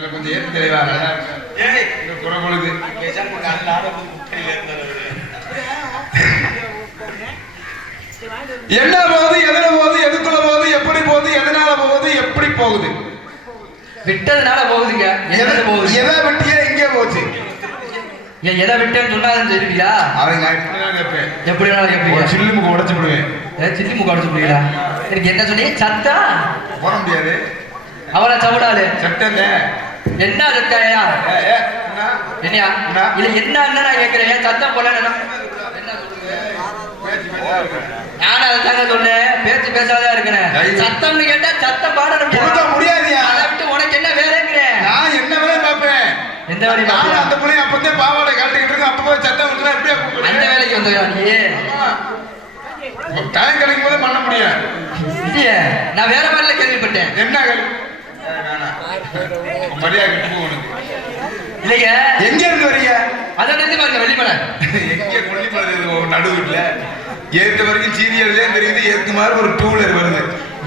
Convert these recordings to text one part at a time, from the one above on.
கொஞ்சம் ஏத்து தெளிவாங்க. என்ன போகுது, எதுல போகுது, எதுக்குள்ள போகுது, எப்படி போகுது, எதனால போகுது, எப்படி போகுது? விட்டதுனால போகுதுங்க. எதை போகுது? எதை விட்டியா எங்கே போச்சு? எதை விட்டேன்னு சொன்னாலும் தெரியுங்களா? அதை நான் எப்படிதான் கேட்பேன். எப்படினாலும் கேட்பீங்க. சில்லி முக உடச்சு விடுவேன். சில்லி முக உடச்சு விடுவீங்களா? எனக்கு என்ன சொல்லி சத்தா போட முடியாது. அவளை சவுடாது சட்டங்க என்ன சட்டாயா? என்னையா இல்ல என்ன நான் கேட்கிறேன். சத்தம் போல நானும் அதை தாங்க சொன்னேன். பேச்சு பேசாதான் இருக்கிறேன். சத்தம்னு கேட்டா சத்தம் பாட முடியாதியா? அதை விட்டு உனக்கு என்ன வேலைங்கிறேன். நான் என்ன வேலையை பார்ப்பேன். எந்த வேலையை பார்ப்பேன்? அந்த பிள்ளைய அப்பதே பாவாடை கழட்டிக்கிட்டு இருக்கு. அப்ப போய் சத்தம் விட்டுனா எப்படியா கூப்பிடுறேன்? அந்த வேலைக்கு வந்தோயா நீ? டைம் கிடைக்கும் போது பண்ண முடியாது. இல்லையே, நான் வேற மாதிரில கேள்விப்பட்டேன். என்ன கேள்வி? மரியாதை கிட்ட உனக்கு இல்லைங்க. எங்க இருந்து வரீங்க? அதான் இருந்து பாருங்க வெள்ளிமலை. எங்க கொல்லிமலை நடு வீட்டுல ஏத்த வரைக்கும் சீரியல்லே தெரியுது. ஏத்து மாதிரி ஒரு டூ வீலர் வருது.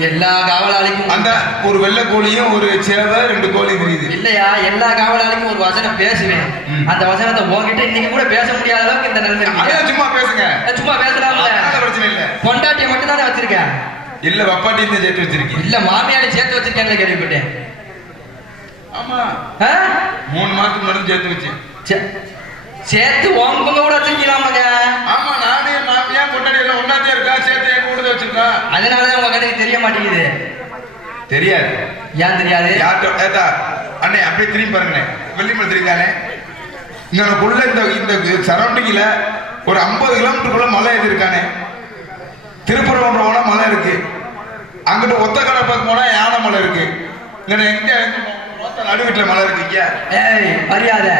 எல்லா காவலாளிக்கும் அந்த ஒரு வெள்ளை கோழியும் ஒரு சேவை 2 கோழி தெரியுது. இல்லையா? எல்லா காவலாளிக்கும் ஒரு வசனம் பேசுவேன். அந்த வசனத்தை உங்ககிட்ட இன்னைக்கு கூட பேச முடியாத அளவுக்கு இந்த நிலைமை இருக்கு. சும்மா பேசுங்க. சும்மா பேசலாம்ல, பிரச்சனை இல்ல. பொண்டாட்டியை மட்டும் தானே வச்சிருக்கேன். இல்ல வப்பாட்டி இந்த சேர்த்து வச்சிருக்கேன். இல்ல மாமியாரை சேர்த்து வச்சிருக்கேன்னு கேள்விப்பட்டேன். ஆமா 3 மாசத்துக்கு முன்னாடி சேர்த்து வச்சேன். சேர்த்து உங்க கூட வச்சிருக்கீங்களாமாங்க? ஆமா, நானே மாமியா பொண்டாட்டி எல்லாம் ஒன்னாத்தே இருக்கா. சேர்த்து என் கூட வச்சிருக்கா. அதனாலதான் உங்க கண்ணுக்கு தெரிய மாட்டேங்குது. தெரியாது. ஏன் தெரியாது? யார்கிட்ட அண்ணே அப்படியே திரும்பி பாருங்கண்ணே. வெள்ளிமலை தெரியுதானே? இங்கக்குள்ள இந்த சரௌண்டிங்ல ஒரு 50 கிலோமீட்டருக்குள்ள மலை எது இருக்கானே? திருப்பரங்குன்றம் போனா மலை இருக்கு. அங்கிட்டு ஒத்த கடை பக்கம் போனா யானை மலை இருக்கு. எங்க நடுவீட்டுல மலை இருக்கு. மரியாதை.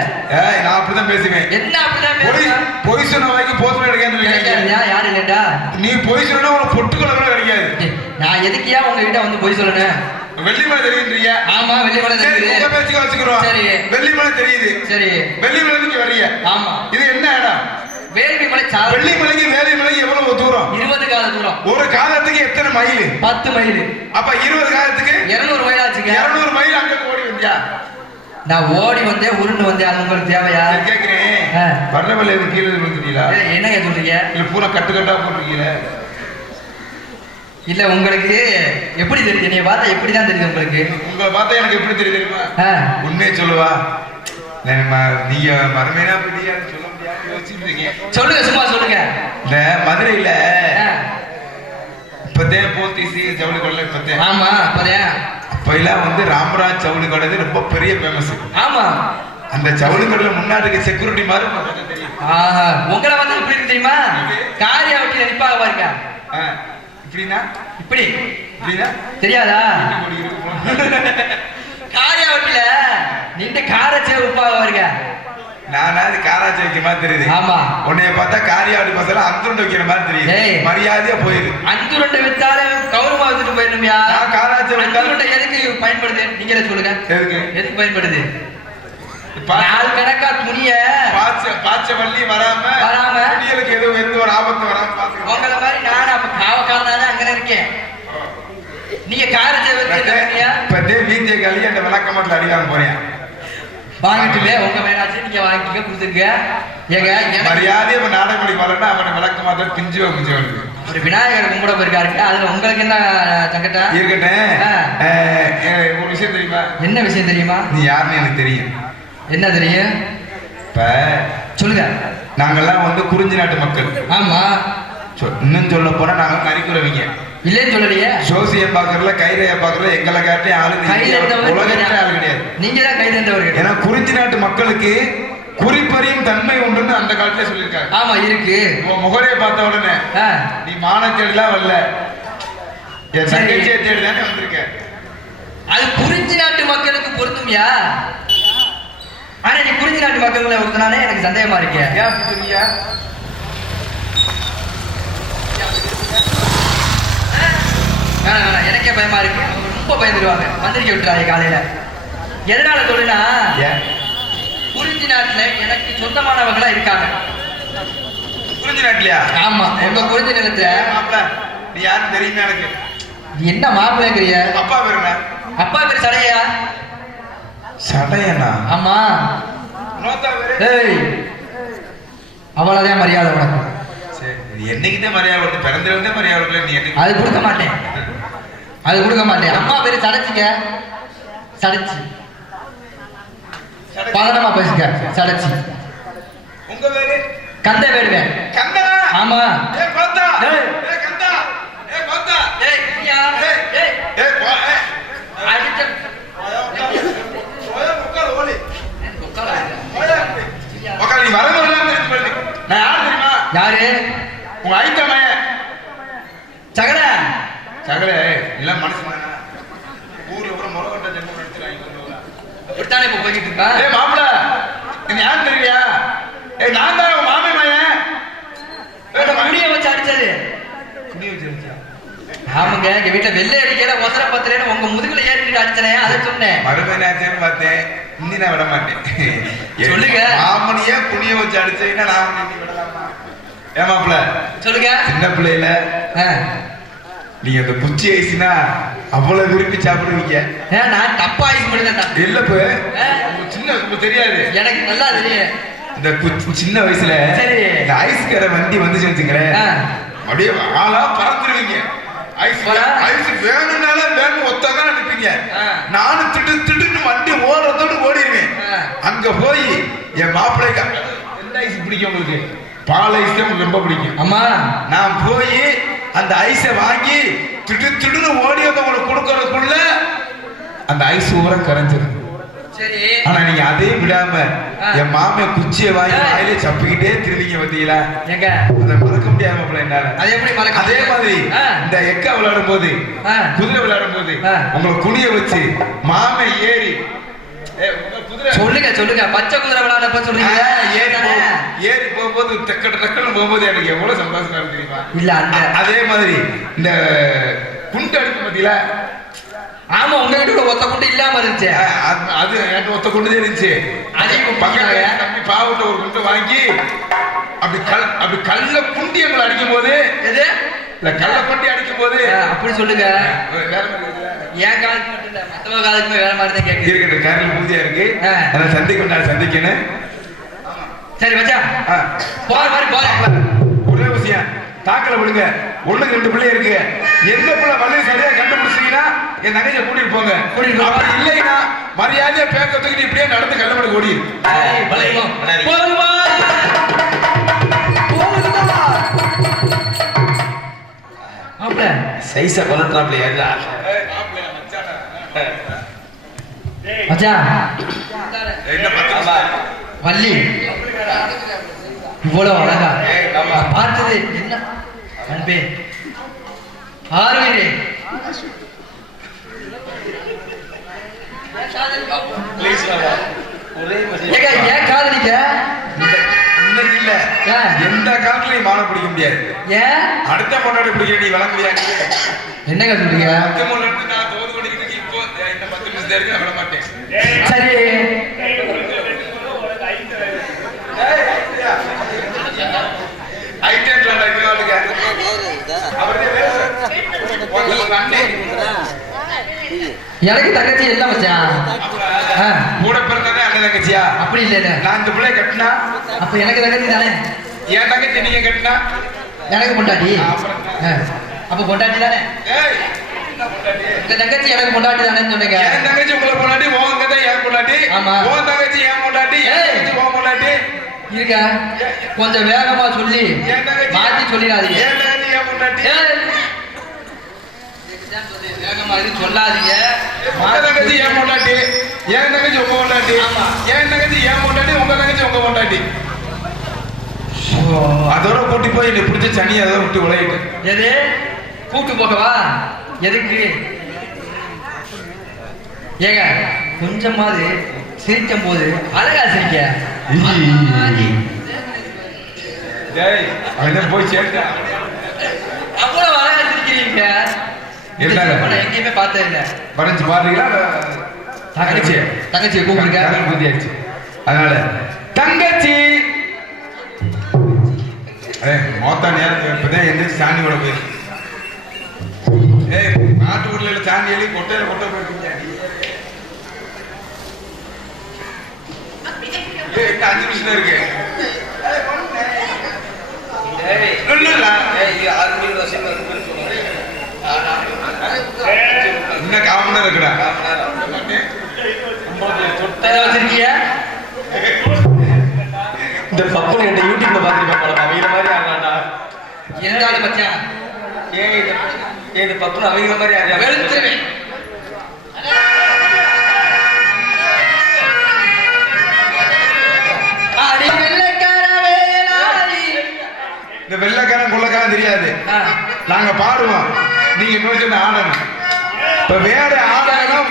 நான் அப்படிதான் பேசுவேன். என்ன அப்படிதான் பொய் சொன்ன வரைக்கும் போத்துல கிடைக்காது. யாரு இல்லடா? நீ பொய் சொன்னா உனக்கு பொட்டுக்குள்ள கூட கிடைக்காது. நான் எதுக்கியா உங்ககிட்ட வந்து பொய் சொல்லணும்? வெள்ளிமலை தெரியுதுறியா? ஆமா, வெள்ளிமலை தெரியுது. உங்க பேச்சுக்கு வச்சுக்கிறோம். சரி, வெள்ளிமலை தெரியுது. சரி, வெள்ளிமலை நீங்க வர்றீங்க. ஆமா. இது என்ன இடம்? வேள்விமலை. வெள்ளிமலைக்கு வேலிமலைக்கு எவ்வளவு தூரம்? 20 காத தூரம். ஒரு காலத்துக்கு எத்தனை மைல்? 10 மைல். அப்ப 20 காலத்துக்கு 200 மைல் ஆச்சுங்க. 200 மைல் அங்க ஓடி வந்தியா? நான் ஓடி வந்தேன், உருண்டு வந்தேன். அது உங்களுக்கு தேவையா? கேக்குறேன். வர்றவல்ல எது கீழே விழுந்துட்டீங்களா? என்னங்க சொல்றீங்க? இல்ல பூரா கட்டு கட்டா போட்டுருக்கீங்க. இல்ல உங்களுக்கு எப்படி தெரியுது? நீங்க பார்த்தா எப்படிதான் தெரியுது உங்களுக்கு? உங்களை பார்த்தா எனக்கு எப்படி தெரியுது தெரியுமா? உண்மையை சொல்லுவா. நீங்க மறுமையா சொல்ல முடியாது யோசிச்சுருக்கீங்க. சொல்லுங்க, சும்மா சொல்லுங்க. இந்த மதுரையில இப்பதே போத்தீசி ஜவுளி கடை இப்பதே. ஆமா, அப்பதே. அப்பெல்லாம் வந்து ராமராஜ் ஜவுளி கடை ரொம்ப பெரிய ஃபேமஸ். ஆமா, அந்த ஜவுளி கடையில முன்னாடி செக்யூரிட்டி மாதிரி தெரியும். உங்களை வந்து எப்படி இருக்கு தெரியுமா? காரியா வட்டியில நிப்பாக பாருங்க. இப்படின்னா இப்படி இப்படின்னா தெரியாதா? காரியா வட்டியில நின்று காரச்சே உப்பாக பாருங்க. நானா அது காராச்சி வைக்கிற மாதிரி தெரியுது. ஆமா, உன்னைய பார்த்தா காரியாவட்டி பசங்க அந்துருண்டை வைக்கிற மாதிரி தெரியுது. மரியாதையா போயிரு. அந்துருண்டை வித்தாலும் கௌரவமா வச்சுட்டு போயிடணும்யா. நான் காராச்சி அந்துருண்டை எதுக்கு பயன்படுது நீங்களே சொல்லுங்க. எதுக்கு பயன்படுது? நாள் கணக்கா துணிய பாச்ச வள்ளி வராம துணிகளுக்கு எந்த ஒரு ஆபத்து வராம பாத்துக்கணும். உங்களை மாதிரி நானும் அப்ப காவக்காரனாதான் அங்க இருக்கேன். நீங்க காராச்சி இப்பதே வீதிய கழி அந்த விளக்கமாட்டில் அடிக்காம போறேன். வாங்கிட்டுல உங்க வேணாச்சு நீங்க வாங்கிக்க கொடுத்துருங்க. ஏங்க மரியாதை இப்ப நாடகப்படி வரலன்னா அவனை விளக்க மாத்திரம் பிஞ்சு பிஞ்சு வருது. ஒரு விநாயகர் கும்பிட போயிருக்காருங்க. அதுல உங்களுக்கு என்ன சங்கட்டா? இருக்கட்டும். ஒரு விஷயம் தெரியுமா? என்ன விஷயம் தெரியுமா? நீ யாருன்னு எனக்கு தெரியும். என்ன தெரியும்? இப்ப சொல்லுங்க. நாங்கெல்லாம் வந்து குறிஞ்சி நாட்டு மக்கள். ஆமா, இன்னும் சொல்ல போனா நாங்க கறிக்குறவங்க. இல்லன்னு சொல்லலையே. சோசிய பாக்குறதுல கைரைய பாக்குறதுல எங்களை காட்டி ஆளு கிடையாது. நீங்க தான் கை தந்தவர்கள். ஏன்னா குறிஞ்சி நாட்டு மக்களுக்கு குறிப்பறியும் தன்மை உண்டுன்னு அந்த காலத்துல சொல்லியிருக்காங்க. ஆமா, இருக்கு. உன் முகரைய பார்த்த உடனே நீ மானக்கேடுலாம் வரல, என் தங்கச்சியை தேடி தானே வந்திருக்க. அது குறிஞ்சி நாட்டு மக்களுக்கு பொருந்தும்யா. ஆனா நீ குறிஞ்சி நாட்டு மக்கள் ஒருத்தனாலே எனக்கு சந்தேகமா இருக்கேன். ஏன் அப்படி சொல்றீங்க? எனக்கே பயமா இருக்கு. ரொம்ப பயந்துருவாங்க. மந்திரிக்க விட்டுறாங்க காலையில. எதனால சொல்லுனா, குறிஞ்சி நாட்டுல எனக்கு சொந்தமானவங்களா இருக்காங்க. குறிஞ்சி நாட்டுலயா? ஆமா, உங்க குறிஞ்சி நிலத்துல. நீ யாரும் தெரியுமா எனக்கு? நீ என்ன மாப்பிள்ளைங்கிறிய? அப்பா பேரு என்ன? அப்பா பேரு சடையா. மடையனா? ஆமா. ஏய் அவ்வளவுதான் மரியாதை உனக்கு. சரி என்னைக்குதான் மரியாதை கொடுத்து பிறந்ததுதான் மரியாதை கொடுக்கல நீ என்ன? அது கொடுக்க மாட்டேன், அது கொடுக்க மாட்டேன். அம்மா பேரு சடைச்சிக்க, சடைச்சி பதனமா பேசுங்க, சடைச்சி. உங்க பேரு? கந்த வேடுவேன். கந்தா? ஆமா. ஏ கந்தா, ஏ கந்தா, ஏ கந்தா, ஏய் நீயா? ஏய் ஏ போ, அடிச்ச போய முக்கால் ஓடி உட்கார. நீ வரணும் தெரிஞ்சு. நான் யாரு தெரியுமா? யாரு? உங்க ஐட்டமே சகல சகல இல்ல மனசு ஊர்ல கூட முறகட்ட ஜென்மம் எடுத்துறாங்க. விட்டானே போய்கிட்டு இருக்கா. ஏய் மாப்ள நீ யாரு தெரியா? ஏய் நான் தான் உன் மாமே மயன். முடிய வச்சு அடிச்சது. குடி வச்சிருச்சா? ஆமாங்க, எங்க வீட்டுல வெள்ளை அடிக்கல ஒசர பத்திரேன்னு உங்க முதுகுல ஏறிட்டு அடிச்சனே, அதை சொன்னேன். மறுபடியும் பார்த்தேன், இன்னி நான் விட மாட்டேன். சொல்லுங்க. மாமனியே குனிய வச்சு அடிச்சீங்கன்னா நான் விடலாமா? ஏமாப்ல சொல்லுங்க. சின்ன பிள்ளையில நீங்க அந்த குச்சி ஐஸ்னா அவ்வளவு விரும்பி சாப்பிடுவீங்க. நான் தப்பா ஐஸ் பண்ணிட்டேன். இல்லப்ப சின்ன தெரியாது, எனக்கு நல்லா தெரியும். இந்த சின்ன வயசுல இந்த ஐஸ் கடை வண்டி வந்துச்சு வச்சுக்கிறேன், அப்படியே ஆளா பறந்துருவீங்க. ஐஸ் ஐஸ் வேணும்னாலும் வேணும் ஒத்ததான் அனுப்பிங்க. நானும் திட்டு திட்டுன்னு வண்டி ஓடுறதோடு ஓடிடுவேன். அங்க போய் என் மாப்பிள்ளைக்கு எந்த ஐஸ் பிடிக்கும் உங்களுக்கு? பால் ஐஸ் உங்களுக்கு ரொம்ப பிடிக்கும். ஆமா. நான் போய் அந்த ஐஸை வாங்கி திடு திடுன்னு ஓடி வந்து உங்களுக்கு கொடுக்கறதுக்குள்ள அந்த ஐஸ் ஊற கரைஞ்சிடும். சரி. ஆனா நீங்க அதையும் விடாம என் மாமே குச்சியை வாங்கி வாயிலே சப்பிக்கிட்டே திருவிங்க வந்தீங்களா? எங்க அதை மறக்க முடியாம போல என்னால. அதை எப்படி மறக்க? அதே மாதிரி இந்த எக்கா விளையாடும் போது, குதிரை விளையாடும் போது உங்களை குனிய வச்சு மாமே ஏறி சொல்லுங்க சொல்லுங்க. பச்சை குதிரை விளையாடப்ப சொல்லுங்க. ஏறி போகும்போது டக்குன்னு போகும்போது எனக்கு எவ்வளவு சந்தோஷமா தெரியுமா? இல்ல அதே மாதிரி இந்த குண்டு அடிக்கும் பாத்தீங்களா? ஆமா, உங்க வீட்டு ஒத்த குண்டு இல்லாம இருந்துச்சு. அது எனக்கு ஒத்த குண்டு இருந்துச்சு. அதையும் பக்கத்துல தம்பி பாவட்ட ஒரு குண்டு வாங்கி அப்படி கல்ல குண்டி எங்களை அடிக்கும் போது, எது இல்ல கல்ல குண்டி அடிக்கும் போது அப்படி சொல்லுங்க. வேற மாதிரி ஏன் காலுக்கு மட்டும் இல்ல, மத்தவங்க காலுக்குமே வேற மாதிரி தான் கேட்குது. இருக்கட்டும், கேரள பூஜையா இருக்கு, அதை சந்திக்கணும். சரி வச்சா போற மாதிரி போற. ஒரே விஷயம், தாக்கல விடுங்க. 1-2 பிள்ளை இருக்கு. எந்த பிள்ளை வழியை சரியா கண்டுபிடிச்சீங்கன்னா என் நகையை கூட்டிட்டு போங்க. அப்படி இல்லைன்னா மரியாதையா பேக்க தூக்கிட்டு இப்படியே நடந்து கல்லமடை ஓடி. சைஸா கொலட்றாப்ல ஏதா மச்சான் வள்ளி இவ்வளவு அழகா பார்த்தது என்ன அன்பே ஆர்வீரே. ஏன் காதலிக்க? இன்னைக்கு இல்ல, எந்த காலத்துலயும் மாலை பிடிக்க முடியாது. ஏன் அடுத்த பொண்ணோட பிடிக்க நீ வளர முடியாது. என்னங்க சொல்றீங்க? நான் தோது கொண்டிருக்கேன். இப்போ இந்த 10 நிமிஷம் இருக்கு, நான் விட மாட்டேன். சரி எனக்கு தங்கச்சி இல்ல மச்சான். கூட பிறந்ததே அண்ணன் தங்கச்சியா? அப்படி இல்ல, நான் இந்த பிள்ளை கட்டினா அப்ப எனக்கு தங்கச்சி தானே. என் தங்கச்சி நீங்க கட்டினா எனக்கு பொண்டாட்டி. அப்ப பொண்டாட்டி தானே. உங்க தங்கச்சி எனக்கு பொண்டாட்டி தானே சொன்னீங்க. என் தங்கச்சி உங்களை பொண்டாட்டி, உங்க தான் என் பொண்டாட்டி. ஆமா, உன் தங்கச்சி என் பொண்டாட்டி, உன் பொண்டாட்டி இருக்க. கொஞ்சம் வேகமா சொல்லி மாத்தி சொல்லிடாதீங்க. என் தங்கச்சி என் பொண்டாட்டி. வேகமா இது சொல்லாதீங்க. உங்க தங்கச்சி என் பொண்டாட்டி, என் தங்கச்சி உங்க பொண்டாட்டி. என் தங்கச்சி என் பொண்டாட்டி, உங்க தங்கச்சி உங்க பொண்டாட்டி. அதோட கூட்டி போய் என்னை பிடிச்ச சனி அதோட விட்டு விளையிட்டு. எது கூட்டு போகவா? எதுக்கு? ஏங்க கொஞ்சமாவது சிரிக்கும் போது அழகா சிரிக்க. போய் சேர்த்தா அவ்வளவு அழகா சிரிக்கிறீங்க. எங்கேயுமே பார்த்தது இல்ல. வரைஞ்சு பாருங்களா? தங்கச்சி தங்கச்சியை கூப்பிடுங்க. புதியாச்சு. அதனால தங்கச்சி மொத்த நேரம் இப்பதான் எந்திரிச்சு சாணியோட போய் நாட்டு ஊர்ல சாணி எழுதி கொட்டையில கொட்டை போயிருக்கீங்க. இன்னும் 5 நிமிஷம் இருக்கு. இன்னும் காமனா இருக்குடா. இந்த பப்பன் என்ற யூடியூப்ல பாத்துருப்பாங்க அவங்க மாதிரி ஆகலாம்டா. எதாவது மச்சான் இந்த பப்பன் அவங்க மாதிரி ஆகலாம். வெளுத்துருவேன். இந்த வெள்ளைக்காரன் கொள்ளக்காரன் தெரியாது. நாங்க பாடுவோம், நீங்க இன்னொரு சொன்ன ஆடணும். இப்ப வேற ஆடணும்.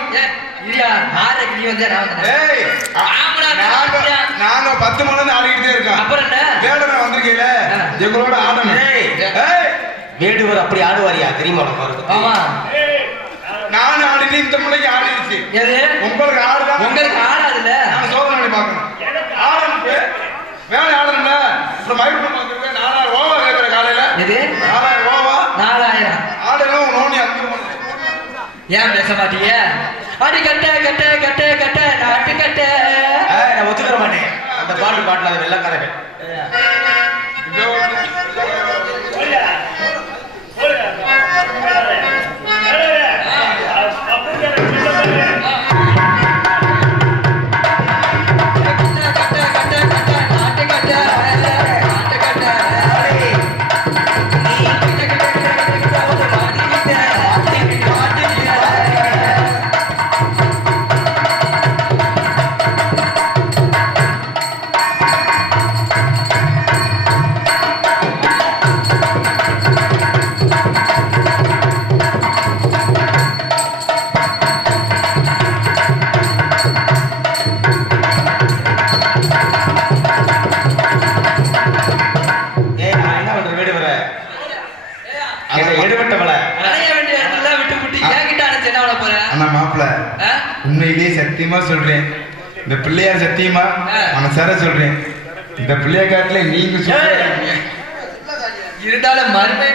நாங்க 10 மணி ஆடிக்கிட்டே இருக்கோம். அப்புறம் என்ன வேடனை வந்திருக்கீல எங்களோட ஆடணும். வேடுவர் அப்படி ஆடுவாரியா தெரியுமா உனக்கு? ஆமா நான் ஆடிட்டு இந்த பிள்ளைக்கு ஆடிடுச்சு. உங்களுக்கு ஆடுதான். உங்களுக்கு ஆடாதுல்ல. நான் சோதனை பண்ணி பார்க்கணும். ஆடணும் வேலை ஆடணும்ல. அப்புறம் மைக்ரோஃபோன் வந்திருக்கேன். 4000 ஓவா கேட்கிற காலையில. எது 4000 ஓவா? 4000 ஆடணும். நோனி அங்க ஏன் பேச மாட்டீங்க? அடி கட்ட கட்ட கட்ட கட்ட நாட்டு கட்ட. நான் ஒத்துக்கிற மாட்டேன். அந்த பாட்டு பாடல அது வெள்ளக்காரங்க. உண்மையிலேயே சத்தியமா சொல்றேன், இந்த பிள்ளையார் சத்தியமா மனசார சொல்றேன், இந்த பிள்ளைய காட்டுல நீங்க சொல்றீங்க இருந்தாலும் மறுமை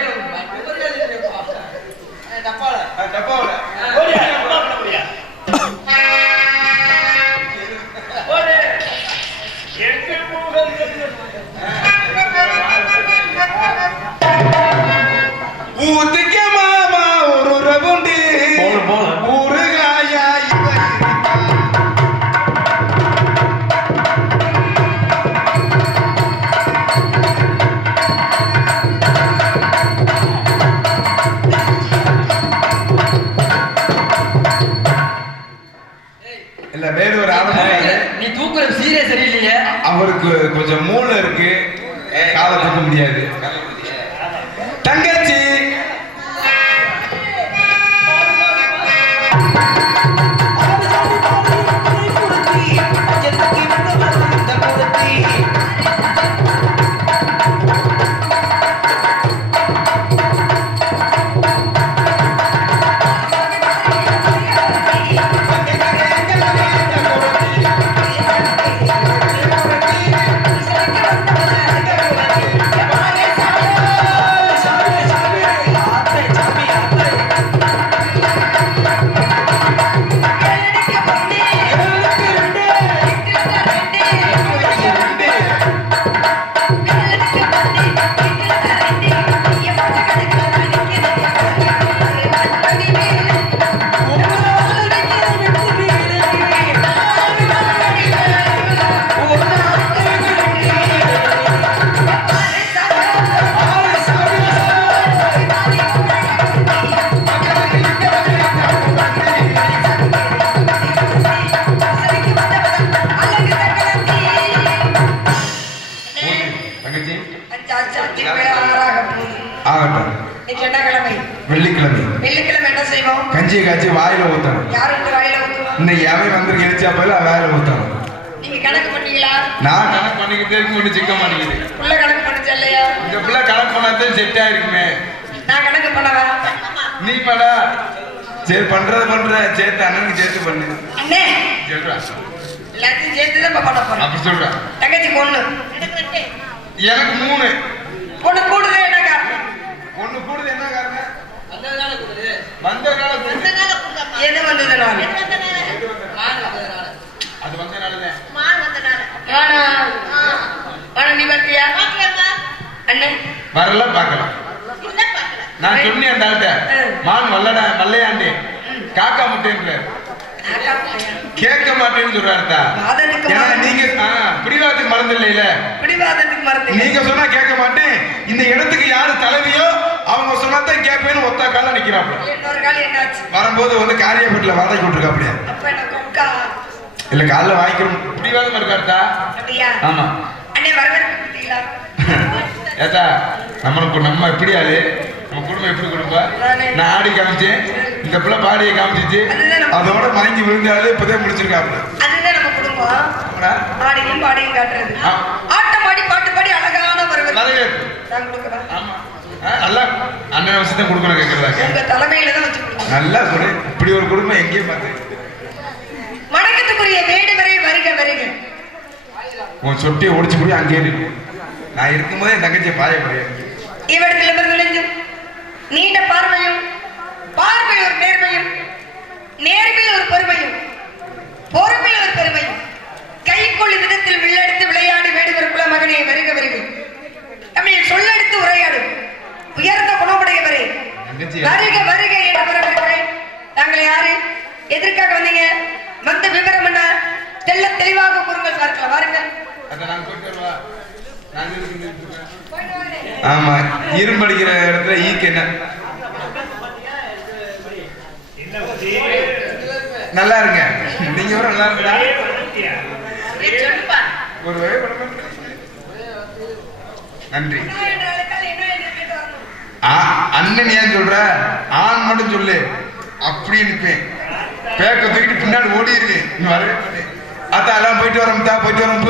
ஊத்துக்க மாமா ஒரு ரவுண்டு ஊறுகாயா இல்ல வேறு ஒரு நீ தூக்குற சீரே சரியில்லையே. அவருக்கு கொஞ்சம் மூளை இருக்கு, காலை தூக்க முடியாது. தங்கச்சி வெள்ளிக்கிழமை என்ன செய்வோம்? கஞ்சியை காய்ச்சி வாயில ஊத்தணும். யாருக்கு வாயில ஊத்துவோம்? இன்னைக்கு யாவே வந்து கெளிச்சா போல வாயில ஊத்தணும். நீங்க கணக்கு பண்ணீங்களா? நான் கணக்கு பண்ணிக்கிட்டே இருக்கு, ஒண்ணு சிக்க மாட்டேங்குது. புள்ள கணக்கு பண்ணுச்சா இல்லையா? இந்த புள்ள கணக்கு பண்ணாதான் செட் ஆயிருக்குமே. நான் கணக்கு பண்ணவா? நீ பண்ணா சரி பண்ற சேர்த்து அண்ணனுக்கு சேர்த்து பண்ணு. அண்ணே சொல்றா, எல்லாத்தையும் சேர்த்து தான் பண்ண போறேன். அப்படி சொல்றா. தங்கச்சி பொண்ணு எனக்கு 3 பொண்ணு கூடுதே என்ன காரணம்? ஒண்ணு கூடுது என்ன காரணம்? வந்ததுனால கூடுது. வந்ததுனால கூடுது. எது வந்ததுனால? அது வந்ததுனால தான். ஆனா வரல பார்க்கலாம். நான் சொன்னேன் அந்த ஆள்கிட்ட, மான் மல்லையாண்டி காக்கா முட்டைன்ற கேட்க மாட்டேன்னு சொல்றாருதா. ஏன்னா நீங்க பிடிவாதத்துக்கு மறந்து இல்லையில, நீங்க சொன்னா கேட்க மாட்டேன். இந்த இடத்துக்கு யாரு தலைவியோ அவங்க சொன்னாதான் கேட்பேன்னு ஒத்த கால நிக்கிறாப்ல. வரும்போது வந்து காரியப்பட்டில வாடகை விட்டுருக்காப்லையா? இல்ல காலைல வாங்கிக்கணும் பிடிவாதம் இருக்காருதா. ஆமா ஏத்தா நம்மளுக்கு நம்ம எப்படி ஆளு, நம்ம குடும்பம் எப்படி குடும்பம். நான் ஆடி காமிச்சேன், இந்த பிள்ளை பாடியை காமிச்சிச்சு, அதோட வாங்கி விழுந்தாலே இப்பதான் முடிச்சிருக்காப்ல. அதுதான் நம்ம குடும்பம். ஆடியும் பாடியும் காட்டுறது, ஆட்டம் பாடி பாட்டு பாடி அழகான வரவேற்பு. ஆமா நல்லா அண்ணன் வசதி கொடுக்கணும் கேட்கறதா. உங்க தலைமையில தான் வச்சு நல்லா சொல்லு. இப்படி ஒரு குடும்பம் எங்கேயும் பார்த்து. வணக்கத்துக்குரிய மேடு வரை வருக வருக. உன் சொட்டியை ஒடிச்சு போய் அங்கேயே இருக்கு. நான் இருக்கும்போதே என் தங்கச்சியை பாய முடியாது. இவரிடத்தில் விளைஞ்சும் நீண்ட பார்வையும், பார்வை ஒரு நேர்மையும், நேர்மையில் ஒரு பெருமையும், பொறுமையில் ஒரு பெருமையும், கைக்கொள்ளி விதத்தில் வில்லெடுத்து விளையாடி வேடுவர் குல மகனே வருக வருக. தமிழில் சொல்லெடுத்து உரையாடும் உயர்ந்த குணமுடையவரே வருக வருக என்று வரவேற்கிறேன். தாங்கள் யாரு, எதற்காக வந்தீங்க, வந்த விவரம் என்ன, தெல்ல தெளிவாக கூறுங்கள். பார்க்கலாம் வாருங்கள். ஆமா இரும்படிக்கிற இடத்துல ஈக்கு என்ன நல்லா இருங்க. நீங்க ஒரு நல்லா இருக்கா ஒரு நன்றி. அண்ணன் ஏன் சொல்ற, ஆண் மட்டும் சொல்லு அப்படி இருப்பேன். பேக்க தூக்கிட்டு பின்னாடி ஓடிடுவேன். அதான் போயிட்டு வரோம் தான் போயிட்டு வரோம்.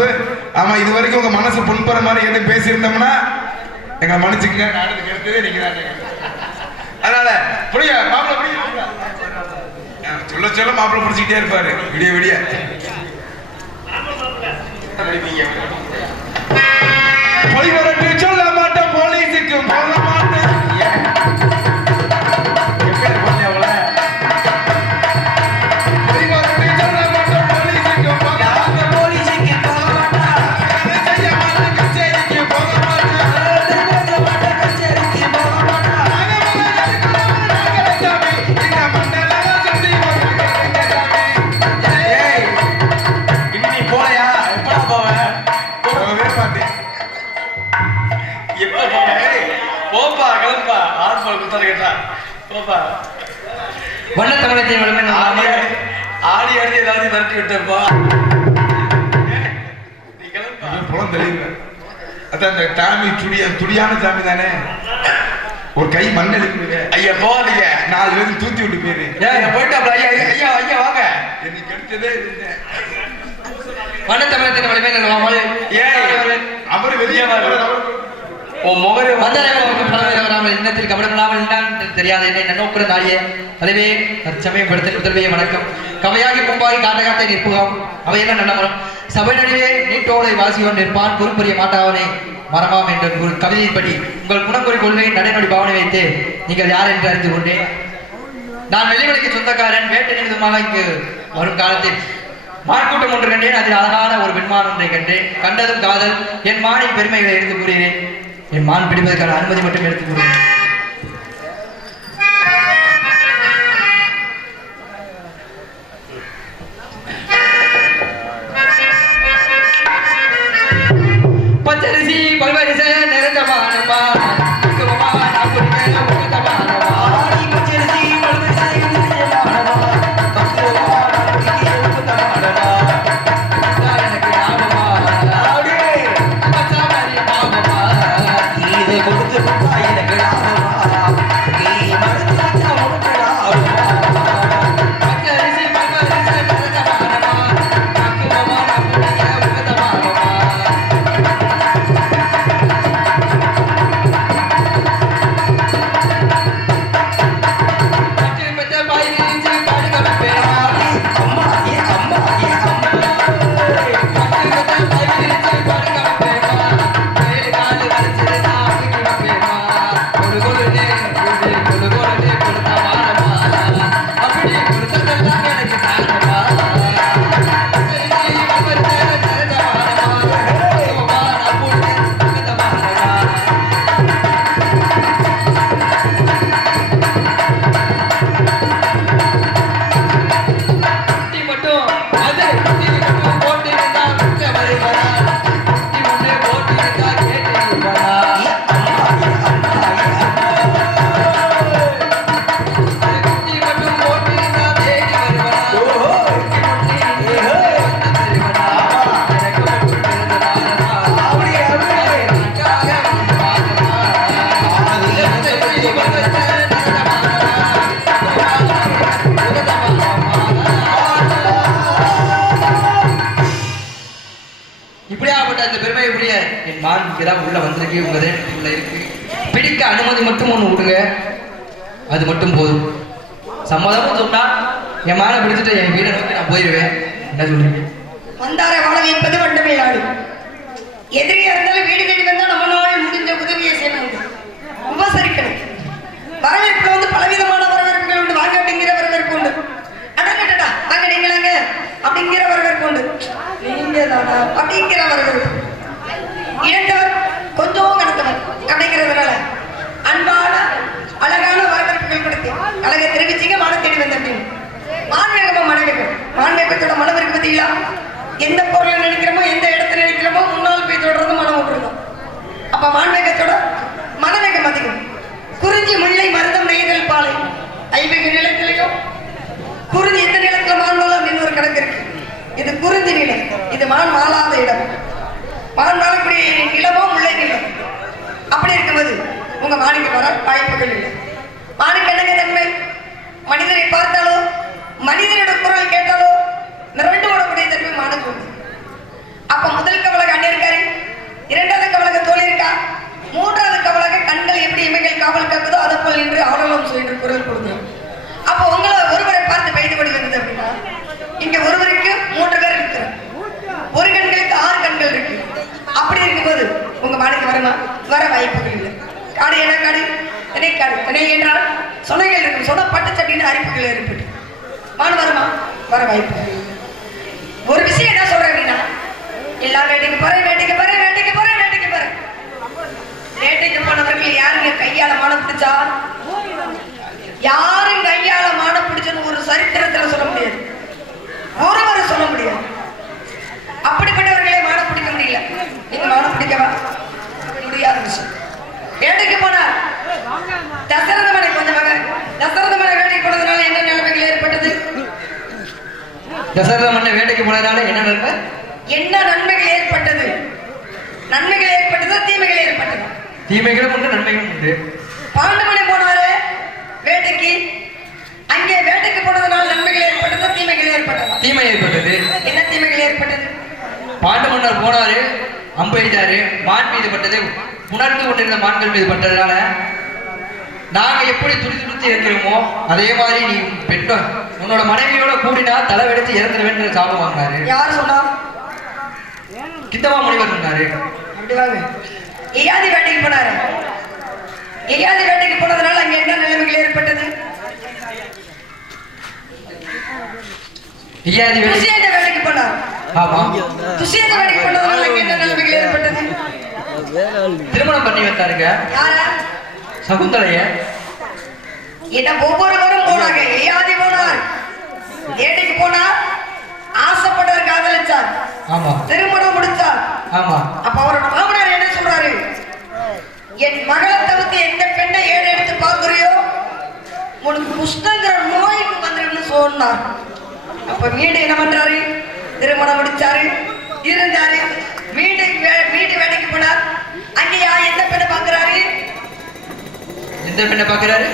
ஆமா இது வரைக்கும் உங்க மனசு புண்பற மாதிரி எதுவும் பேசியிருந்தோம்னா எங்களை மன்னிச்சுக்கங்க. நாடுக்கு எடுத்ததே நீங்க தான். அதனால புரிய மாப்பிள்ள சொல்ல சொல்ல மாப்பிள்ள பிடிச்சிக்கிட்டே இருப்பாரு விடிய விடிய. போய் வரட்டு சொல்ல மாட்டேன், போலீஸுக்கு போக மாட்டேன். வண்ண தமிழத்தை ஆடி ஆடி எல்லாத்தையும் விரட்டி விட்டப்பா. புலம் தெளிவு. அதான் இந்த தாமி துடியான தாமி தானே. ஒரு கை மண் எழுப்பிடுங்க. ஐயா போகாதீங்க, 4 பேருக்கு தூத்தி விட்டு போயிரு. போயிட்டாப்ல. ஐயா ஐயா ஐயா வாங்க. எனக்கு கிடைச்சதே வண்ண தமிழத்தின் வலிமை. அவர் வெளியே இன்னத்தில் கவனமில்லாமல் தெரியாத என்னை நோக்குற நாடிய அதுவே தற்சமயப்படுத்த முதல்வைய வணக்கம். கவையாகி மும்பாகி காட்டகாத்தை நிற்புகாம் அவை என்ன நல்லமரம் சபை நடுவே நீட்டோலை வாசியோன் நிற்பான் குறுப்பறிய மாட்டாவனே மரமாம் என்ற ஒரு கவிதையின்படி உங்கள் குணக்குறி கொள்கை நடைமுறை பாவனை வைத்து நீங்கள் யார் என்று அறிந்து கொண்டேன். நான் வெளிவெளிக்கு சொந்தக்காரன். வேட்டை நிமித்தமாக இங்கு வரும் காலத்தில் மான்கூட்டம் ஒன்று கண்டேன். அதில் அழகான ஒரு பெண்மான் ஒன்றை கண்டேன். கண்டதும் காதல். என் மானின் பெருமைகளை எடுத்து கூறுகிறேன். என் மான் பிடிப்பதற்கான அனுமதி மட்டும் எடுத்து கூறுகிறேன். பச்சரிசி பல்வரிசை நிறைந்தமானமா கொடுத்து எனக்கு என் மான் இங்கதான் உள்ள வந்திருக்கு, உங்க உள்ள இருக்கு. பிடிக்க அனுமதி மட்டும் ஒண்ணு விடுங்க, அது மட்டும் போதும். சம்மதமும் சொன்னா என் மானை பிடிச்சிட்டு என் வீடை நோக்கி நான் போயிடுவேன். என்ன சொல்றீங்க? வந்தாரை வாழ வைப்பது வண்டமே நாடு. எதிரியா இருந்தாலும் வீடு தேடி வந்தா நம்ம நாள் முடிஞ்ச உதவியை செய்யணும், உபசரிக்கணும். வரவேற்புல வந்து பலவிதமான வரவேற்புகள் உண்டு. வாங்க அப்படிங்கிற வரவேற்பு உண்டு, அடங்கட்டா வாங்க நீங்களாங்க அப்படிங்கிற வரவேற்பு உண்டு, நீங்க தானா அப்படிங்கிற வரவேற்பு. இழந்தவர் கொஞ்சம் கணத்தவர் அப்படிங்கிறதுனால அன்பான அழகான வரவேற்புகள் கொடுத்து அழகை தெரிவிச்சிங்க. மான தேடி வந்த அப்படின்னு மான்வேகமா மனவேகம். மான்வேகத்தோட மனம் இருக்கு பார்த்தீங்களா? எந்த பொருளை நினைக்கிறோமோ எந்த இடத்துல நினைக்கிறோமோ முன்னால் போய் தொடர்றது மனம் விட்டுருந்தோம். அப்ப மான்வேகத்தோட மனவேகம் அதிகம். குறிஞ்சி முல்லை மருதம் நெய்தல் பாலை ஐவகை நிலத்திலையும் குறிஞ்சி எந்த நிலத்துல மான் வாழ அப்படின்னு ஒரு கணக்கு இருக்கு. இது குறிஞ்சி நிலம், இது மான் வாழாத இடம். மான் வாழக்கூடிய நிலமோ முல்லை நிலம். அப்படி இருக்கும்போது உங்க மானுக்கு வர வாய்ப்புகள் இல்லை. மானுக்கு என்னங்க தன்மை? மனிதரை பார்த்தாலோ மனிதனோட குரல் கேட்டாலோ மிரண்டு ஓடக்கூடிய தன்மை மானுக்கு உண்டு. அப்ப முதல் கவலக அண்ணன் இருக்காரு, இரண்டாவது கவலக தோல் இருக்கா, மூன்றாவது கவலக கண்கள் எப்படி இமைகள் காவல் காக்குதோ அதை போல் என்று ஆளலாம் என்று குரல் கொடுக்கிறோம். அப்போ உங்களை ஒருவரை பார்த்து பெய்து கொண்டு வந்தது அப்படின்னா இங்க ஒருவருக்கு 3 பேர் இருக்கிறார், ஒரு கண்களுக்கு 6 கண்கள் இருக்கு. அப்படி இருக்கும்போது உங்க மானுக்கு வருமா? வர வாய்ப்புகள் இல்லை. காடு என்ன காடு? திணை காடு. திணை என்றால் சொன்னைகள் இருக்கும், சொன்ன பட்டு சட்டின்னு அரிப்புகள் ஏற்பட்டு மான் வருமா? வர வாய்ப்பு. ஒரு விஷயம் என்ன சொல்றேன் அப்படின்னா, எல்லா வேட்டைக்கு போறேன், வேட்டைக்கு போறேன், வேட்டைக்கு போறேன், வேட்டைக்கு போறேன். வேட்டைக்கு போனவர்கள் யாருங்க கையால மானம் பிடிச்சா? யாரும் கையால மானம் பிடிச்சன்னு ஒரு சரித்திரத்துல சொல்ல முடியாது, ஒருவரை சொல்ல முடியாது. அப்படிப்பட்டவர்களே மானம் பிடிக்க முடியல. நீங்க மானம் பிடிக்கவா? முடியாத விஷயம். வேட்டைக்கு போனார் தசரத மலை. கொஞ்சம் தசரத மலை வேட்டைக்கு போனதுனால என்ன நிலைமைகள் ஏற்பட்டது? தசரத மலை வேட்டைக்கு போனதுனால என்ன நன்மை? என்ன நன்மைகள் ஏற்பட்டது? நன்மைகள் ஏற்பட்டது, தீமைகள் ஏற்பட்டது. தீமைகளும் உண்டு, நன்மைகளும் உண்டு. பாண்டுமலை போனாரு வேட்டைக்கு, அங்கே வேட்டைக்கு போனதுனால நன்மைகள் ஏற்பட்டது, தீமைகள் ஏற்பட்டது. தீமை ஏற்பட்டது. என்ன தீமைகள் ஏற்பட்டது? பாண்டு மன்னர் போனாரு, அம்பு எய்தாரு, மான் மீது பட்டது. உணர்ந்து கொண்டிருந்த மான்கள் மீது பட்டதுனால நாங்க எப்படி துடித்து இருக்கிறோமோ அதே மாதிரி நீ பெற்றோர் உன்னோட மனைவியோட கூடினா தலை வெடித்து இறந்துட வேண்டும் சாபம் வாங்கினாரு. யார் சொன்னா? கித்தவா முனிவர் சொன்னாரு. அப்படி வாங்க. எய்யாதி வேட்டைக்கு போனாரு. எய்யாதி வேட்டைக்கு போனதுனால அங்க என்ன நிலைமைகள் ஏற்பட்டது? எய்யாதி வேட்டைக்கு போனார். ஆமா. துஷியந்த வேட்டைக்கு போனதுனால அங்க என்ன நிலைமைகள் ஏற்பட்டது? திருமணம் பண்ணி வந்தாருங்க. யார? சகுந்தலைய. இத ஒவ்வொருவரும் போனாங்க. எய்யாதி போனார், வேட்டைக்கு போனார், ஆசைப்பட்டார், காதலிச்சார். ஆமா. திருமணம் முடிச்சார். ஆமா. அப்ப அவரோட மாமனார் என்ன சொல்றாரு? என் மகளை தவிர்த்து எந்த பெண்ணை ஏழை எடுத்து பார்க்கிறியோ உனக்கு புஷ்டங்கிற நோய்க்கு வந்துருன்னு சொன்னார். அப்ப வீடு என்ன பண்றாரு? திருமணம் முடிச்சாரு, இருந்தாரு, வீட்டு வேலைக்கு போனார். அங்கேயா எந்த பெண்ணை பார்க்கிறாரு? எந்த பெண்ணை பார்க்கிறாரு?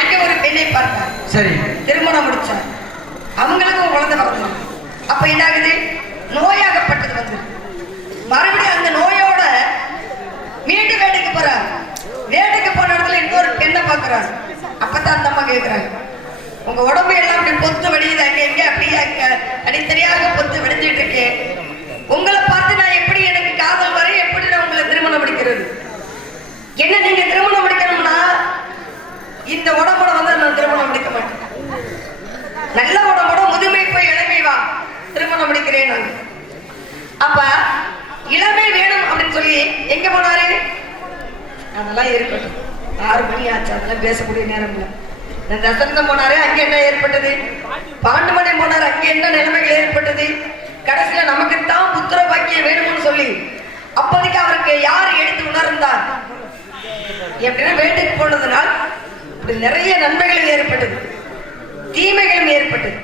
அங்கே ஒரு பெண்ணை பார்த்தார். சரி. திருமணம் முடிச்சார், அவங்களுக்கும் குழந்தை பிறந்தது. அப்ப என்ன ஆகுது? நோயாகப்பட்டது வந்து மறுபடியும் அந்த நோயோட வீட்டு வேட்டைக்கு போறார். வேட்டைக்கு போன இடத்துல இன்னொரு பெண்ணை பார்க்கிறார். அப்பதான் அந்த அம்மா கேட்கிறாங்க, உங்க உடம்பு எல்லாம் அப்படி பொத்து வெடியுது, அங்க எங்க அப்படியே தனித்தனியாக பொத்து வெடிஞ்சிட்டு இருக்கேன். உங்களை பார்த்து நான் எப்படி எனக்கு காதல் வரை எப்படி நான் உங்களை திருமணம் முடிக்கிறது? என்ன நீங்க திருமணம் முடிக்கணும்னா இந்த உடம்போட வந்து நான் திருமணம் முடிக்க மாட்டேன். நல்ல உடம்போட முதுமை போய் இளமை வா, திருமணம் முடிக்கிறேன் நான். அப்ப இளமை வேணும் அப்படின்னு சொல்லி எங்க போனாரு? அதெல்லாம் இருக்கட்டும், 6 மணி ஆச்சு, அதெல்லாம் பேசக்கூடிய நேரம் இல்லை. தசரதம் போனாரு, அங்க என்ன ஏற்பட்டது? பாண்டுமனை போனாரு, அங்க என்ன நிலைமைகள் ஏற்பட்டது? கடைசியில நமக்கு தான் புத்திர பாக்கியம் வேணும்னு சொல்லி அப்போதைக்கு அவருக்கு யார் எடுத்து உணர்ந்தார்? எப்படின்னா வேட்டைக்கு போனதுனால் இப்படி நிறைய நன்மைகளும் ஏற்பட்டது, தீமைகளும் ஏற்பட்டது.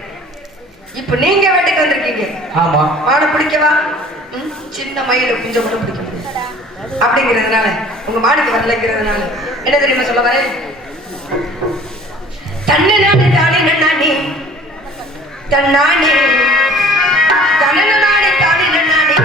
இப்ப நீங்க வேட்டைக்கு வந்திருக்கீங்க. ஆமா. மானை பிடிக்கவா? சின்ன மயில கொஞ்சம் கூட பிடிக்க முடியும் அப்படிங்கிறதுனால உங்க மானுக்கு வரலைங்கிறதுனால என்ன தெரியுமா சொல்ல வரேன்? தன்னை நானே தானே நானே தன்னானே தன்னை நானே தானே நானே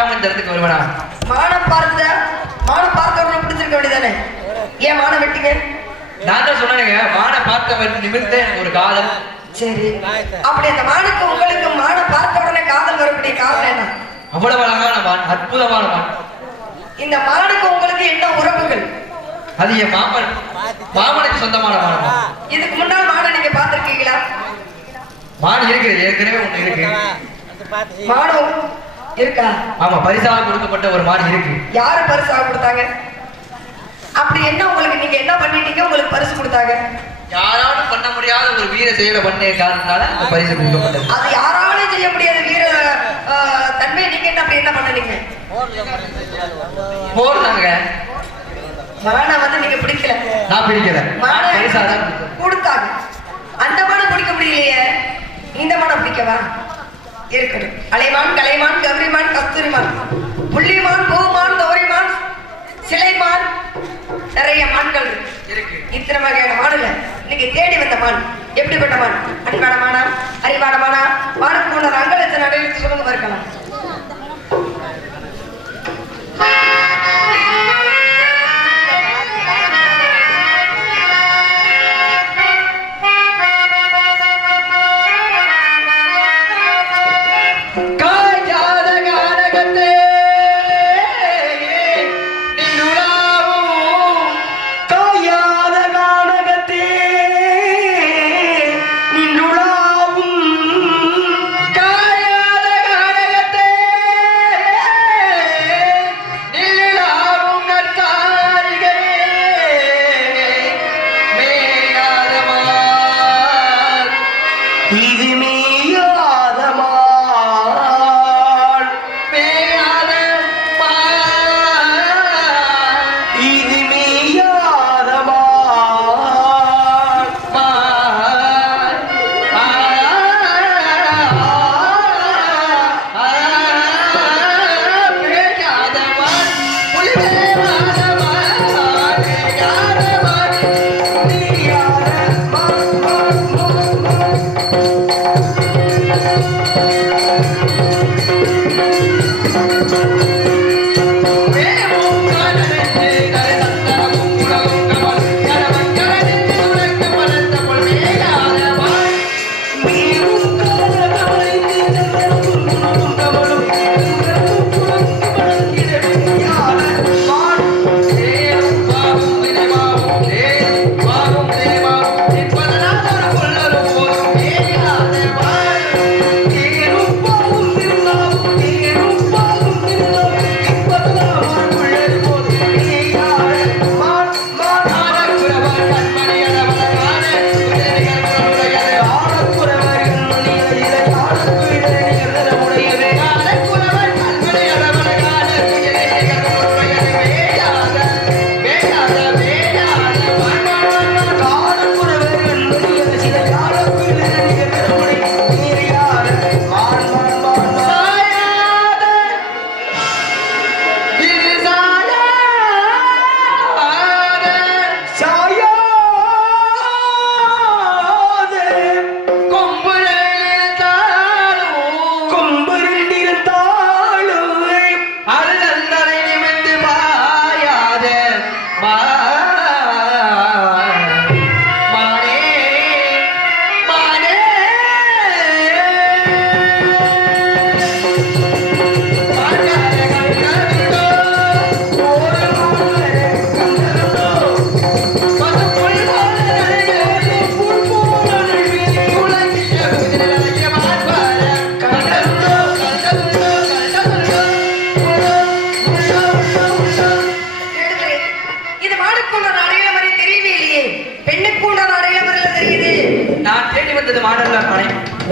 பார்க்காம இந்த இடத்துக்கு வருவனா? மானை பார்த்தவரை பிடிச்சிருக்க வேண்டியதானே? ஏன் மானை வெட்டிங்க? நான் தான் சொன்னேங்க, மானை பார்த்தவன் நிமிர்ந்த ஒரு காதல். சரி, அப்படி அந்த மானுக்கு உங்களுக்கு மானை பார்த்த உடனே காதல் வரக்கூடிய காரணம் என்ன? அவ்வளவு அழகான மான், அற்புதமான மான். இந்த மானுக்கு உங்களுக்கு என்ன உறவுகள்? அது என் மாமனுக்கு சொந்தமான மான். இதுக்கு முன்னால் மானை நீங்க பார்த்திருக்கீங்களா? மான் இருக்கு, ஏற்கனவே ஒண்ணு இருக்கு. மானும் இருக்கா? ஆமா, பரிசாக கொடுக்கப்பட்ட ஒரு மான் இருக்கு. யாரு பரிசாக கொடுத்தாங்க? அப்படி என்ன உங்களுக்கு, நீங்க என்ன பண்ணிட்டீங்க உங்களுக்கு பரிசு கொடுத்தாங்க? யாராலும் பண்ண முடியாத ஒரு வீர செயலை பண்ண காரணத்தால அந்த பரிசு கொடுக்கப்பட்டது. அது யாராலும் செய்ய முடியாத வீர தன்மை. நீங்க என்ன அப்படி என்ன பண்ணீங்க? போறாங்க. மானை வந்து நீங்க பிடிக்கல. நான் பிடிக்கல. மானை பரிசாக கொடுத்தாங்க. அந்த மானை பிடிக்க முடியலையே, இந்த மானை பிடிக்கவா? இருக்கட்டும். அலைமான், கலைமான், கௌரிமான், கஸ்தூரிமான், புள்ளிமான், பூமான், தோரிமான், சிலைமான், நிறைய மான்கள் இருக்கு. இத்தனை வகையான மான்ல இன்னைக்கு தேடி வந்த மான் எப்படிப்பட்ட மான்? அன்பான மானா, அறிவான மானா, மானுக்கு போன அங்கலத்தை நடைபெற்று சொல்லுங்க பார்க்கலாம்.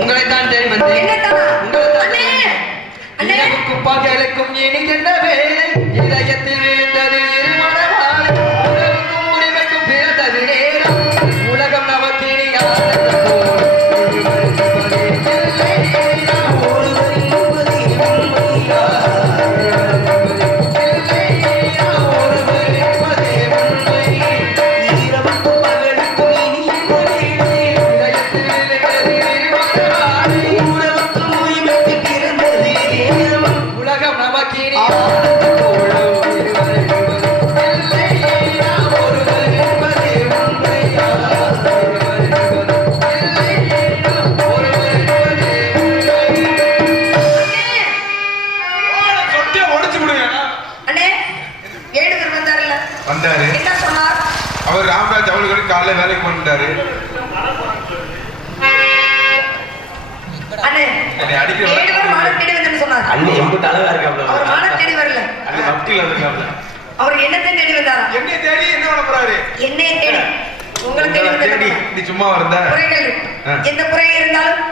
உங்களைத்தான் தேடி வந்தேன். பகலுக்கும் இனி என்ன வேலை இதயத்தில் விழுந்தது இருமணமாலை உறவுக்கும் உரிமைக்கும் பிறந்தது நேரம் உலகம் நமக்கு இனி உலகம் நமக்கு வந்தாரு. என்ன சொன்னார்? அவர் ராமராஜ் அவர்களுக்கு காலைல வேலைக்கு போயிட்டாரு. அண்ணே அடிக்கிற மானம் தேடி வந்து சொன்னார். அண்ணே எம்பு தலைவா இருக்காப்ல. அவர் மானம் தேடி வரல. அண்ணே பக்தில இருக்காப்ல. அவர் என்னத்தை தேடி வந்தாரா? என்னை தேடி என்ன பண்ண போறாரு? என்னை தேடி உங்களை தேடி வந்தாரு. நீ சும்மா வந்தா குறைகள் எந்த குறை இருந்தாலும்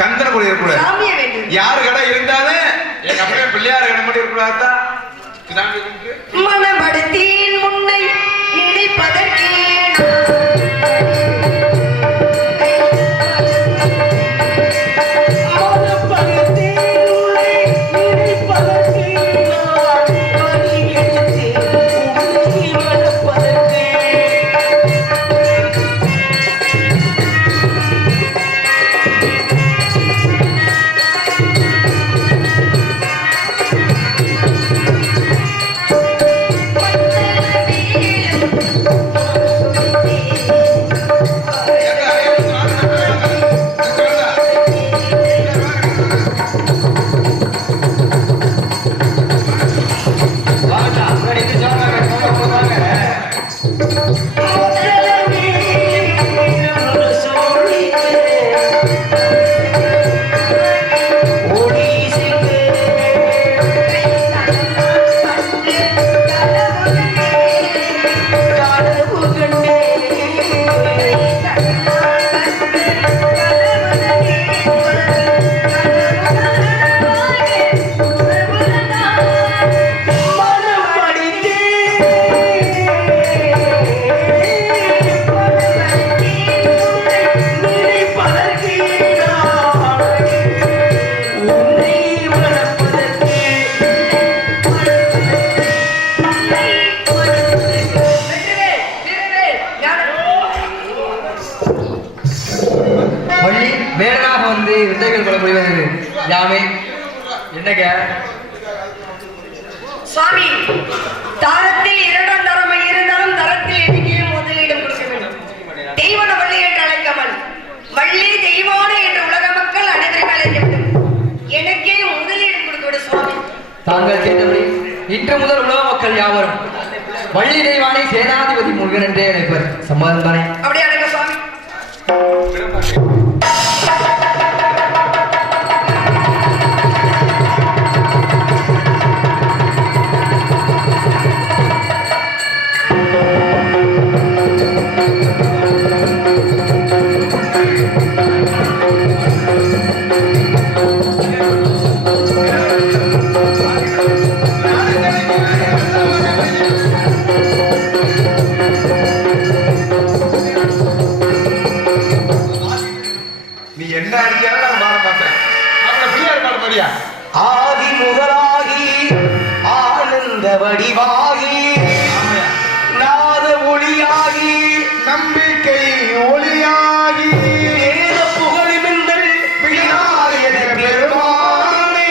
கந்தன குறை இருக்கூடாது. சாமியே வேண்டும். யாரு கடை இருந்தாலும் எங்க அப்படியே பிள்ளையார் கடை மட்டும் இருக்கக்கூடாதா? மனமடத்தின் முன்னை நினைப்பதற்கே சுவாமி தாரத்தில் இரண்டாம் தரமை இருந்தாலும் தரத்தில் எண்ணிக்கையில் முதலிடம் கொடுக்க வேண்டும். தெய்வன வள்ளி என்று அழைக்காமல் வள்ளி தெய்வான என்று உலக மக்கள் அனைவரும் அழைக்க வேண்டும். எனக்கே முதலிடம் கொடுக்க வேண்டும் சுவாமி. தாங்கள் கேட்டபடி இன்று முதல் உலக மக்கள் யாவரும் வள்ளி தெய்வானை சேனாதிபதி முருகன் என்றே அழைப்பர். சம்மதம் தானே? அப்படியே அழைக்க சுவாமி. ஆதி முதலாகி ஆனந்த வடிவாகி நாத ஒளியாகி நம்பிக்கை ஒளியாகி வேத புகழிமெந்தல் விநாயகர் பெருமானே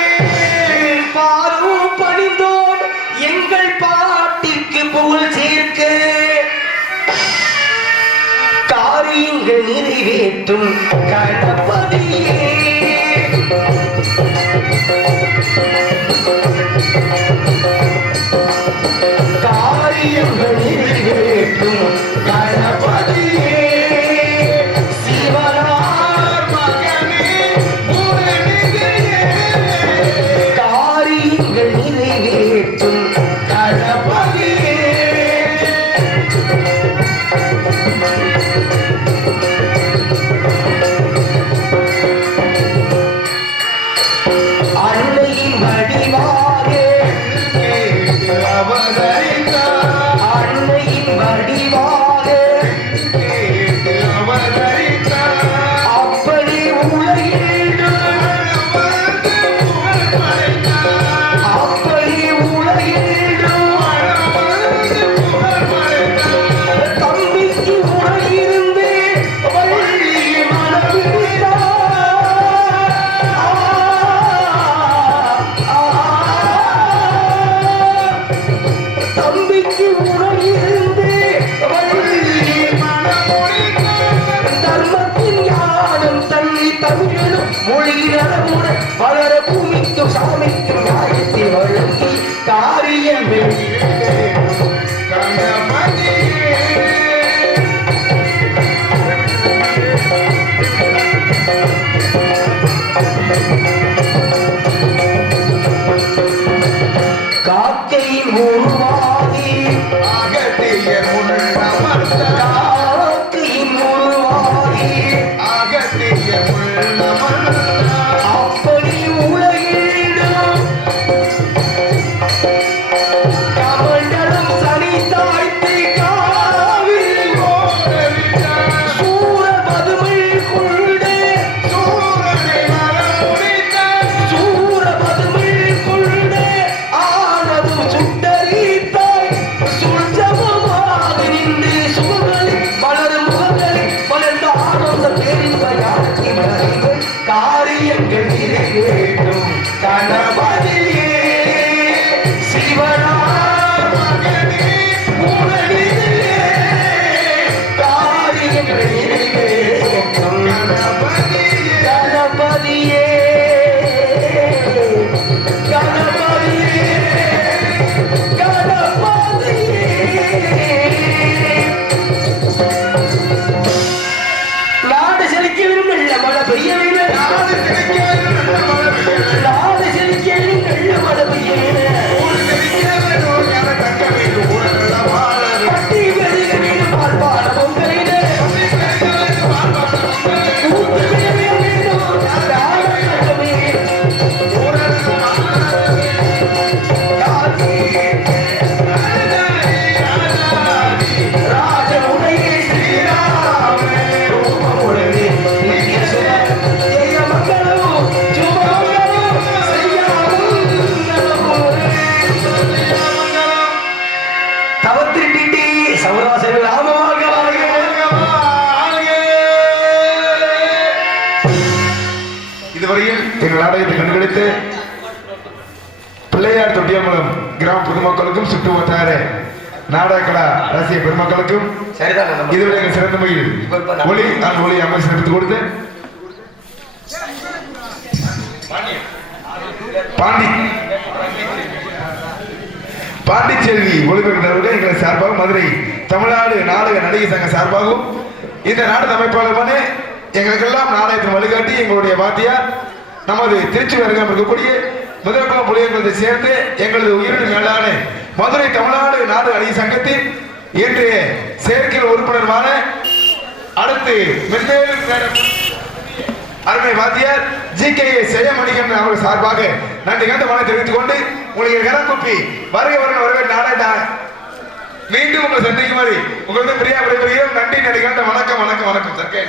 பாரும் பணிந்தோம் எங்கள் பாட்டிற்கு புகழ் சேர்க்க காரியங்கள் நிறைவேற்றும் கணபதியே காரியங்கள் நிறைவேற்றும் கணபதியே சிவனார் மகனே காரியங்கள் நிறைவேற்றும் கணபதியே காக்கையின் உருவாகி அகத்தியர் முன்னமர்ந்த காக்கையின் உருவாகி அகத்தியர் முன்னமர்ந்த அப்படி உலகிடும் கமண்டலம் சனி தாய்த்தை காவில் சூர பதுமை கொண்டே சூர பதுமை கொண்டே ஆனதும் சுட்டரித்தாய் சுற்றமாக நின்று சுகங்களில் மலரும் முகங்களில் மலர்ந்த ஆனந்த பேரின்ப யாருக்கு மறைகள் காரியங்கள் நிறைவேற்றும் கணபதியே சிவனா மகனே உலகிலே காரியங்கள் நிறைவேற்றும் கணபதியே கணபதியே கணபதியே கணபதியே நாடு செழிக்க விரும்பல மழை பெய்ய வேண்டும் நாடு செழிக்க விரும்பல மழை பெய்ய பட்டி பெருக வேண்டும் பால்பாட பொங்கலிலே ஊத்து பெய்ய வேண்டும் ராமகமே ராஜமுனையே ஸ்ரீராம ரூபமுடனே நித்திய சுக ஜெய மங்களம் சுபமங்களம் செய்யாமல் தவத்திருட்டி சௌராசர்கள் ராமமாக இதுவரையில் எங்கள் நாடகத்தை கண்டுகளித்து பிள்ளையார் தொட்டியம்பலம் கிராம பொதுமக்களுக்கும் சுற்று வட்டார நாடக கலா ரசிக பெருமக்களுக்கும் சரிதான் இதுவரை எங்கள் சிறந்த முறையில் ஒளி அந்த ஒளி அமைச்சு எடுத்து கொடுத்து பாண்டிச்செல்வி ஒளிபரப்பு எங்களை சார்பாக மதுரை தமிழ்நாடு நாடக நடிகை சங்க சார்பாகவும் இந்த நாடக அமைப்பாளருமான எங்களுக்கெல்லாம் நாடகத்தின் வழிகாட்டி எங்களுடைய வாத்தியார் நமது திருச்சி வருகம் இருக்கக்கூடிய முதற்குளம் புலியங்களை சேர்ந்து எங்களது உயிரின மேலான மதுரை தமிழ்நாடு நாடக நடிகை சங்கத்தின் இன்றைய செயற்கையில் உறுப்பினருமான அடுத்து மென்மேலும் அருமை வாத்தியார் GK செய்யமணிகன் அவர்கள் சார்பாக நன்றி கண்ட மன தெரிவித்துக் கொண்டு உங்களுக்கு கரம் குப்பி வருகை வரவே நாடக மீண்டும் உங்களை சந்திக்குமாறு உங்களுக்கு பிரியா விடைபெறுகிறோம். நன்றி நன்றி கண்ட வணக்கம் வணக்கம் வணக்கம் சர்க்கை.